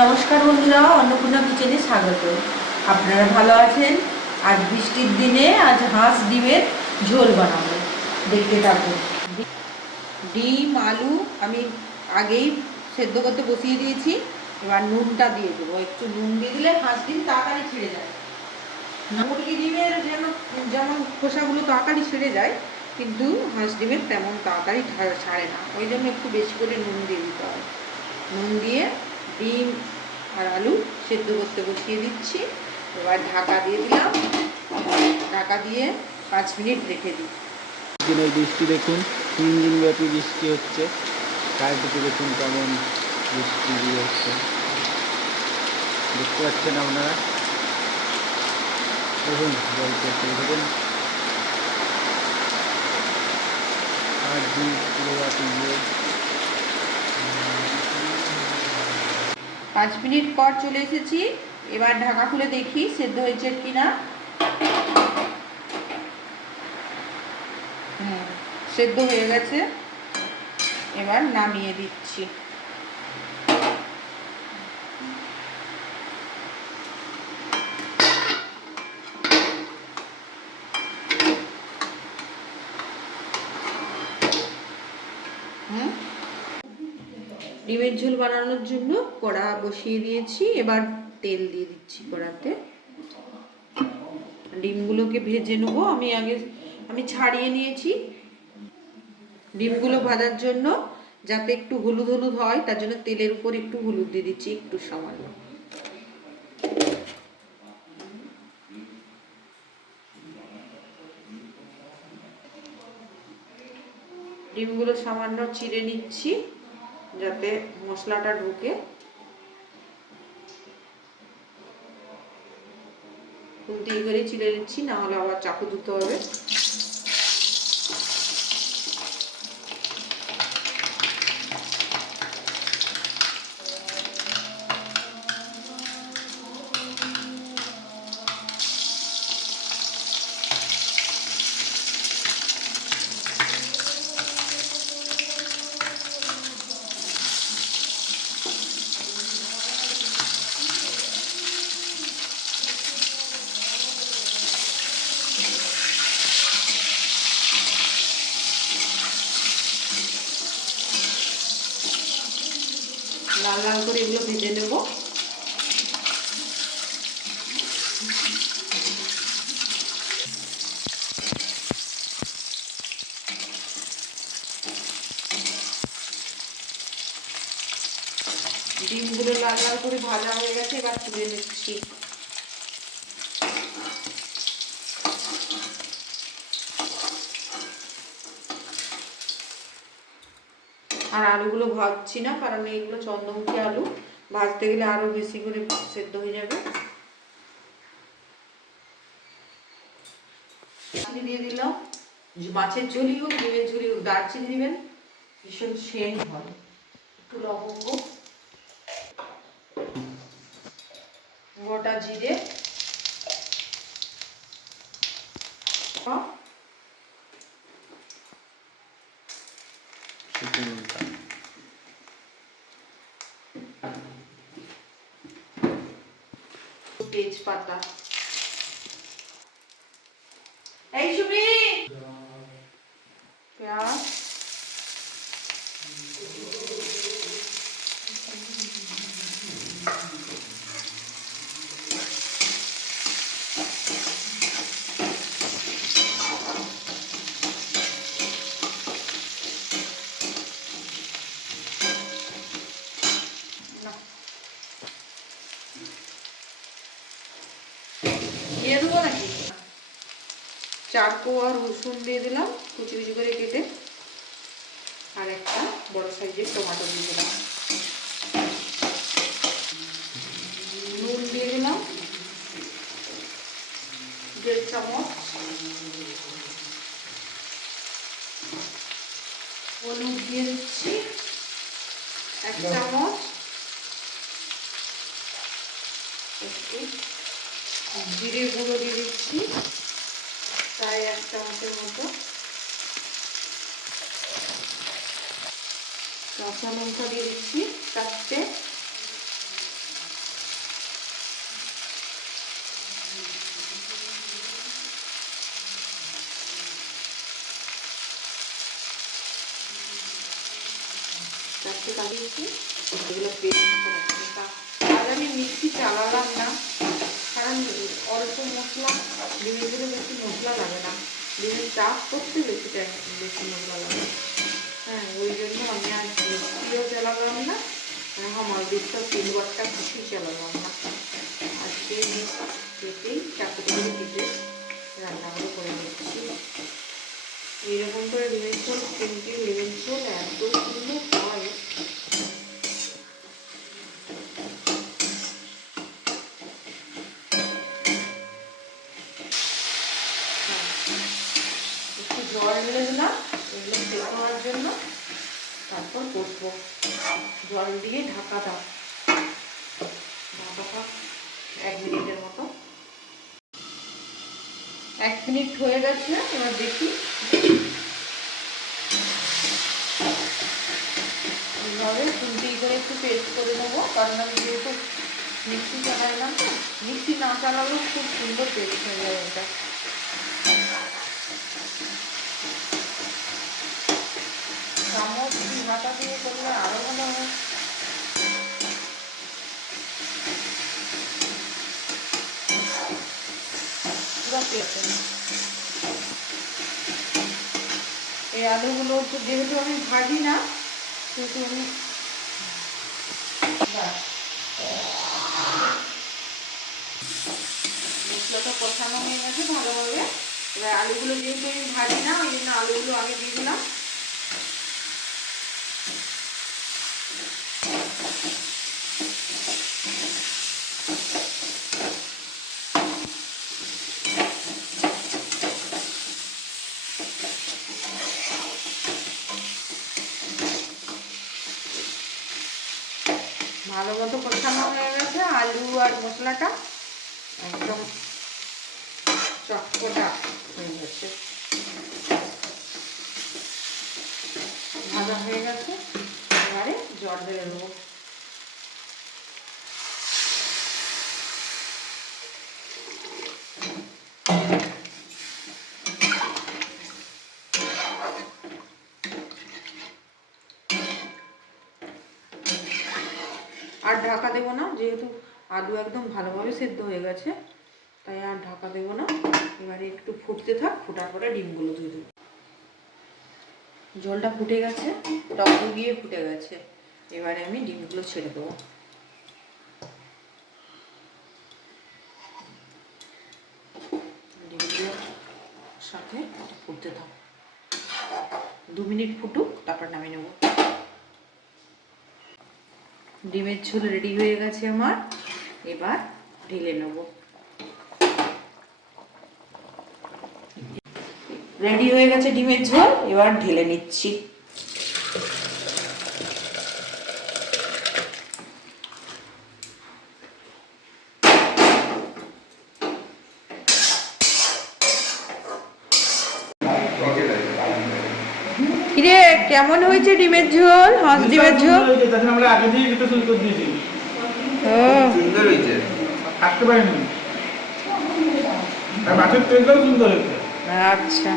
নমস্কার বন্ধুরা, অন্নপূর্ণা কিচেনে স্বাগত। আপনারা ভালো আছেন? আজ বৃষ্টির দিনে আজ হাঁস ডিমের ঝোল বানাবো, দেখতে থাকুন। ডিম আলু আমি আগেই সেদ্ধ করতে বসিয়ে দিয়েছি। এবার নুনটা দিয়ে দেবো, একটু নুন দিয়ে দিলে হাঁস ডিম তাড়াতাড়ি ছেড়ে যায়। মুরগি ডিমের যেমন খোসাগুলো তাড়াতাড়ি ছেড়ে যায়, কিন্তু হাঁস ডিমের তেমন তাড়াতাড়ি ছাড়ে না, ওই জন্য একটু বেশি করে নুন দিয়ে দিতে হয়। নুন দিয়ে ডিম আর আলু সেদ্ধ করতে বসিয়ে দিচ্ছি। এবার ঢাকা দিয়ে দিলাম, ঢাকা দিয়ে 5 মিনিট রেখে দিই। দিনের বৃষ্টি দেখুন, 3 দিন ব্যাপী বৃষ্টি হচ্ছে। চারিদিকে দেখুন কেমন বৃষ্টি দিয়ে হচ্ছে, দেখতে পাচ্ছেন আপনারা। দেখুন জলটা দেখুন, আর 2 কিলো দিয়ে 5 মিনিট পর চলে এসেছি। এবার ঢাকা খুলে দেখি সেদ্ধ হয়েছে কিনা। সেদ্ধ হয়ে গেছে, এবার নামিয়ে দিচ্ছি। ডিমের ঝোল বানানোর জন্য কড়া বসিয়ে দিয়েছি, এবার তেল দিয়ে দিচ্ছি কড়াতে। ডিমগুলোকে ভেজে নেবো। আমি ছাড়িয়ে নিয়েছি। ডিমগুলো ভাজার জন্য যাতে একটু হলুদ হলুদ হয়, তার জন্য তেলের উপর একটু হলুদ দিয়ে দিচ্ছি, একটু সামান্য। ডিমগুলো সামান্য চিড়ে নিচ্ছি যাতে মশলাটা ঢোকে। খুন্তি করে চিড়ে নিচ্ছি, না হলে আবার চাকু দিতে হবে। লাল লাল করে এগুলো ভেজে নেব। ডিমগুলো লাল লাল করে ভাজা হয়ে গেছে, এবার তুলে নিচ্ছি। আর আলুগুলো ভাজছি না, কারণ এইগুলো চন্দ্রমুখী আলু, ভাজতে গেলে আরো বেশি করে সেদ্ধ হয়ে যাবে। দারচিনি দিয়ে দিলাম। মাছের ঝোলই হোক, ডিমের ঝোলই হোক, দারচিনি দিবেন, ভীষণ সেন্ট হয়। একটু লবঙ্গ, গোটা জিরে, তেজপাতা। এই সুমি, পেঁয়াজ, দিয়ে দেবো নাকি? 4 কোয়া রসুন দিয়ে দিলাম কুচি কুচি করে কেটে, আর একটা বড় সাইজের টমেটো দিয়ে দিলাম। নুন দিয়ে দিলাম 1.5 চামচ, হলুদ দিয়ে দিচ্ছি 1 চামচ, একটু জিরে গুঁড়ো দিয়ে দিচ্ছি প্রায় 1 চামচের মতো, কাঁচা লঙ্কা দিয়ে দিচ্ছি 4টে, নিয়েছি, এগুলো পেস্ট করে নেবো। আজ আমি মিক্সি চালালাম না, কারণ অল্প মশলা, ডিমের জন্য বেশি মশলা লাগে না, ডিমের চাপ করতে বেশি মশলা লাগে। হ্যাঁ, ওই জন্য আমি আর মিক্সিও চালালাম না, আমার দিকটা 3বারটা কিছুই চালালাম না। আজকে কেটেই চাকুটা করে কেটে রান্নাগুলো করে নিচ্ছি। এইরকম করে ডিমের ঝোল, কিন্তু ডিমের ঝোল এত সুন্দর হয়। একটু জল ঢেলে দিলাম এগুলো সেদ্ধ হওয়ার জন্য, তারপর কষবো। জল দিয়ে ঢাকা দাও, ঢাকাটা 1 মিনিটের মতো। 1 মিনিট হয়ে গেছে, এবার দেখি। এইভাবে খুন্তি করে একটু পেস্ট করে নেবো, কারণ আমি যেহেতু মিক্সি চালাইলাম না, মিক্সি না চালালেও খুব সুন্দর পেস্ট হয়ে যায় এটা। চামচ হাতা দিয়ে করলে আরো ভালো হয়। পুরো পেস্ট। এই আলুগুলো তো যেহেতু আমি ভাজি না, সেহেতু আমি মশলাটা কষানো হয়ে গেছে ভালোভাবে। এবার আলুগুলো যেহেতু আমি ভাজি না, ওই জন্য আলুগুলো আগে দিয়ে দিলাম। ভালো মতো কষানো হয়ে গেছে, আলু আর মশলাটা একদম চটপটা হয়ে গেছে, ভাজা হয়ে গেছে। এবারে জল ঢেলে নেবো। আর ঢাকা দেবো না, যেহেতু আলু একদম ভালোভাবে সেদ্ধ হয়ে গেছে, তাই আর ঢাকা দেবো না। এবারে একটু ফুটতে থাক, ফোটার পরে ডিমগুলো দিয়ে দেবো। জলটা ফুটে গেছে, টক গিয়ে ফুটে গেছে। এবারে আমি ডিমগুলো ছেড়ে দেবো। ডিমগুলো সাথে ফুটতে থাক, 2 মিনিট ফুটুক, তারপর নামিয়ে নেবো। ডিমের ঝোল রেডি হয়ে গেছে আমার, এবার ঢেলে নেব। রেডি হয়ে গেছে ডিমের ঝোল, এবার ঢেলে নিচ্ছি। কিরে, কেমন হয়েছে ডিমের ঝোল? হাঁস ডিমের ঝোল আমরা আগে দিয়ে এটা শুরু করে দিয়েছি। সুন্দর হয়েছে, থাকতে পারিনি, আর মাছের তেলটাও সুন্দর হয়েছে। আচ্ছা।